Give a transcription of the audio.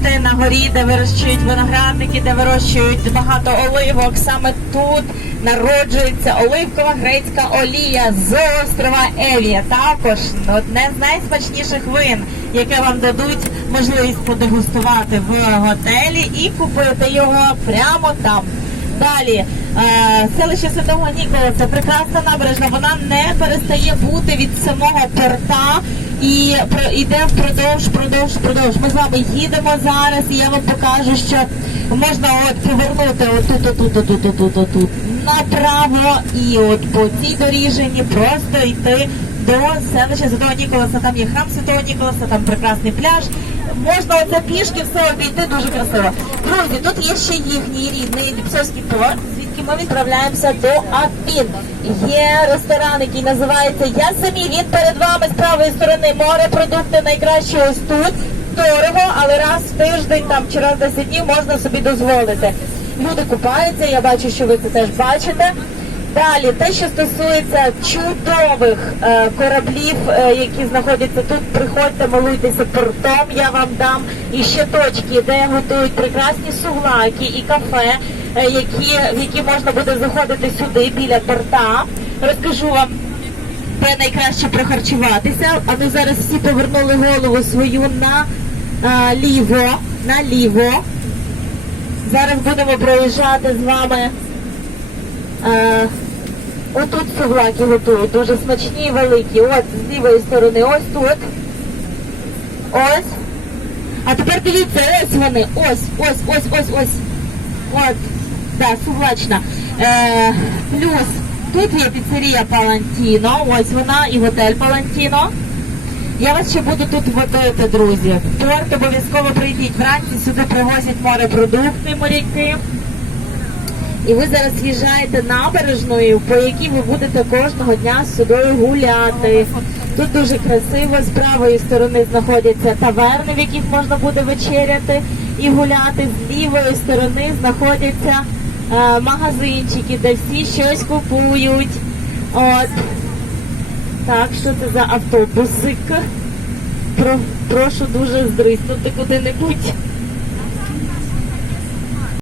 побувати на горі, де вирощують виноградники, де вирощують багато оливок. Саме тут народжується оливкова грецька олія з острова Евія. Також одне з найсмачніших вин, яке вам дадуть можливість подегустувати в готелі і купити його прямо там. Далі е, селище Святого Ніколаса, прекрасна набережна, вона не перестає бути від самого порта і йде впродовж, впродовж, впродовж. Ми з вами їдемо зараз, і я вам покажу, що можна от повернути отут, отут, отут, отут, отут, направо, і от по цій доріженні просто йти до селища Святого Ніколаса. Там є храм Святого Ніколаса, там прекрасний пляж. Можна оце пішки все обійти дуже красиво. Друзі, тут є ще їхній рідний ліпсовський порт, звідки ми відправляємося до Афін. Є ресторан, який називається Я самі. Він перед вами з правої сторони морепродукти найкращі ось тут. Дорого, але раз в тиждень там чи раз в 10 днів можна собі дозволити. Люди купаються, я бачу, що ви це теж бачите. Далі, те, що стосується чудових е, кораблів, е, які знаходяться тут, приходьте, милуйтеся портом, я вам дам і ще точки, де готують прекрасні суглаки і кафе, е, які, в які можна буде заходити сюди біля порта. Розкажу вам де найкраще прохарчуватися. А ми зараз всі повернули голову свою на е, ліво, наліво. Зараз будемо проїжджати з вами. Е, отут сувлаки готують, дуже смачні і великі. От з лівої сторони, ось тут. Ось. А тепер дивіться, ось вони. Ось, ось, ось, ось, ось. От. Так, сувлачна. Е, плюс тут є піцерія Палантіно. Ось вона і готель Палантіно. Я вас ще буду тут водити, друзі. В Порт обов'язково прийдіть вранці, сюди привозять морепродукти, моряки. І ви зараз з'їжджаєте набережною, по якій ви будете кожного дня з собою гуляти. Тут дуже красиво, з правої сторони знаходяться таверни, в яких можна буде вечеряти і гуляти. З лівої сторони знаходяться е, магазинчики, де всі щось купують. От. Так, що це за автобусик? Про, прошу дуже здриснути куди-небудь.